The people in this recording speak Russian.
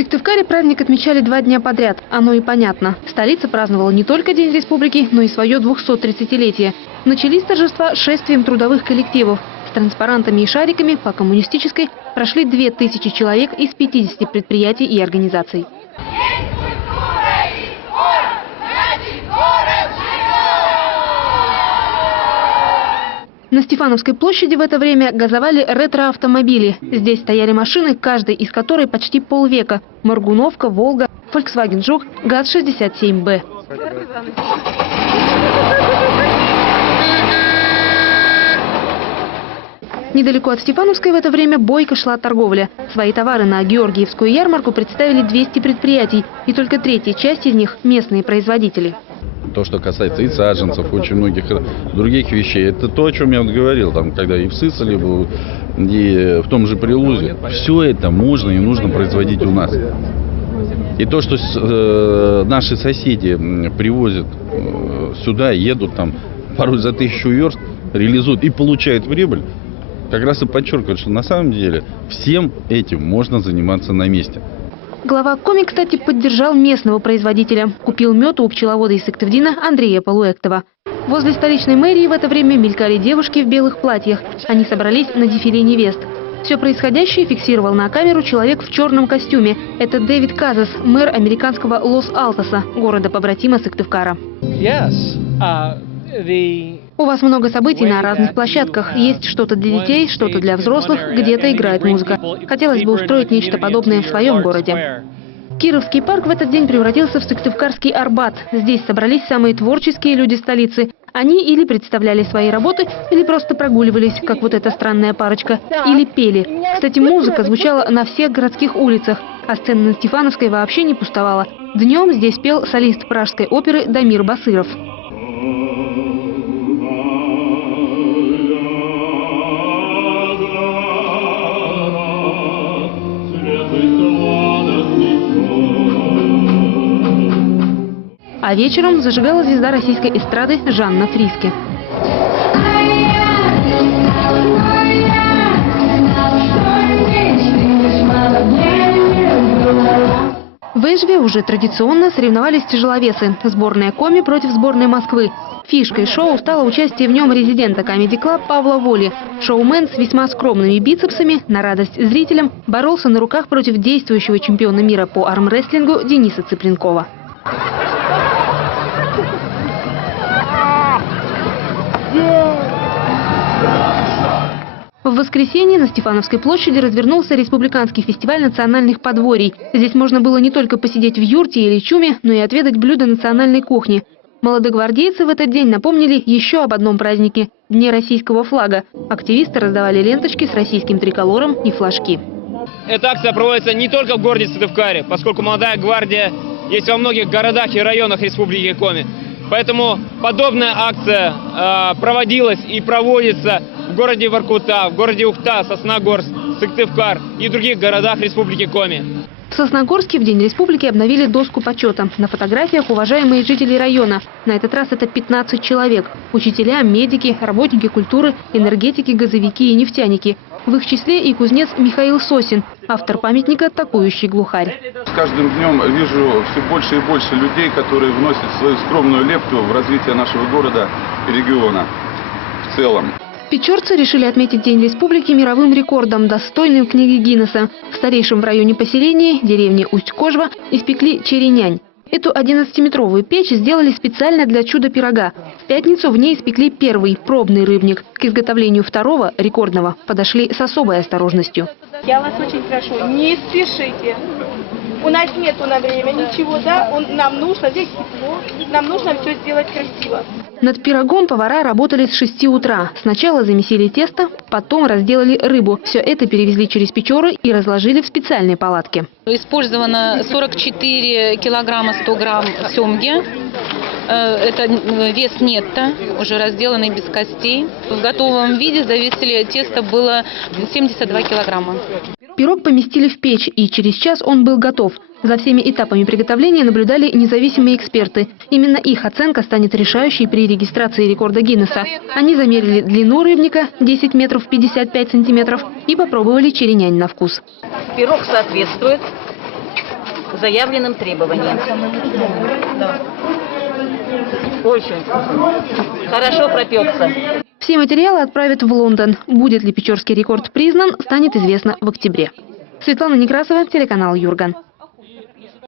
Сыктывкаре праздник отмечали 2 дня подряд. Оно и понятно. Столица праздновала не только День республики, но и свое 230-летие. Начались торжества шествием трудовых коллективов. С транспарантами и шариками по Коммунистической прошли 2000 человек из 50 предприятий и организаций. На Стефановской площади в это время газовали ретро-автомобили. Здесь стояли машины, каждой из которой почти полвека. Моргуновка, Волга, Volkswagen Жук, ГАЗ-67Б. Недалеко от Стефановской в это время бойко шла торговля. Свои товары на Георгиевскую ярмарку представили 200 предприятий. И только третья часть из них – местные производители. То, что касается и саженцев, очень многих других вещей, это то, о чем я вот говорил, там, когда и в Сыцеле был, и в том же Прилузе. Все это можно и нужно производить у нас. И то, что наши соседи привозят сюда, едут там порой за 1000 верст, реализуют и получают прибыль, как раз и подчеркивает, что на самом деле всем этим можно заниматься на месте. Глава Коми, кстати, поддержал местного производителя. Купил мед у пчеловода из Сыктывдина Андрея Полуэктова. Возле столичной мэрии в это время мелькали девушки в белых платьях. Они собрались на дефиле невест. Все происходящее фиксировал на камеру человек в черном костюме. Это Дэвид Казас, мэр американского Лос-Алтоса, города-побратима Сыктывкара. У вас много событий на разных площадках. Есть что-то для детей, что-то для взрослых, где-то играет музыка. Хотелось бы устроить нечто подобное в своем городе. Кировский парк в этот день превратился в Сыктывкарский Арбат. Здесь собрались самые творческие люди столицы. Они или представляли свои работы, или просто прогуливались, как вот эта странная парочка, или пели. Кстати, музыка звучала на всех городских улицах, а сцена на Стефановской вообще не пустовала. Днем здесь пел солист Пражской оперы Дамир Басыров. А вечером зажигала звезда российской эстрады Жанна Фриске. В Эжве уже традиционно соревновались тяжеловесы. Сборная Коми против сборной Москвы. Фишкой шоу стало участие в нем резидента Comedy Club Павла Воли. Шоумен с весьма скромными бицепсами, на радость зрителям, боролся на руках против действующего чемпиона мира по армрестлингу Дениса Цыпленкова. В воскресенье на Стефановской площади развернулся республиканский фестиваль национальных подворий. Здесь можно было не только посидеть в юрте или чуме, но и отведать блюда национальной кухни. Молодогвардейцы в этот день напомнили еще об одном празднике – Дне российского флага. Активисты раздавали ленточки с российским триколором и флажки. Эта акция проводится не только в городе Сыктывкаре, поскольку молодая гвардия есть во многих городах и районах Республики Коми. Поэтому подобная акция проводилась и проводится в городе Воркута, в городе Ухта, Сосногорск, Сыктывкар и других городах Республики Коми. В Сосногорске в День республики обновили доску почета. На фотографиях уважаемые жители района. На этот раз это 15 человек. Учителя, медики, работники культуры, энергетики, газовики и нефтяники. В их числе и кузнец Михаил Сосин, автор памятника «Такующий глухарь». С каждым днем вижу все больше и больше людей, которые вносят свою скромную лепту в развитие нашего города и региона в целом. Печорцы решили отметить День республики мировым рекордом, достойным книги Гиннесса. В старейшем в районе поселении, деревне Усть-Кожва, испекли черенянь. Эту 11-метровую печь сделали специально для чудо-пирога. В пятницу в ней испекли первый, пробный рыбник. К изготовлению второго, рекордного, подошли с особой осторожностью. Я вас очень прошу, не спешите. У нас нету на время ничего, да? Нам нужно, здесь тепло, нам нужно все сделать красиво. Над пирогом повара работали с 6 утра. Сначала замесили тесто, потом разделали рыбу. Все это перевезли через Печоры и разложили в специальной палатке. Использовано 44 килограмма 100 грамм семги. Это вес нетто, уже разделанный без костей. В готовом виде завесили тесто было 72 килограмма. Пирог поместили в печь, и через час он был готов. За всеми этапами приготовления наблюдали независимые эксперты. Именно их оценка станет решающей при регистрации рекорда Гиннесса. Они замерили длину рыбника 10 метров 55 сантиметров и попробовали черенянь на вкус. Пирог соответствует заявленным требованиям. Очень вкусно. Хорошо пропекся. Все материалы отправят в Лондон. Будет ли печорский рекорд признан, станет известно в октябре. Светлана Некрасова, телеканал Юрган.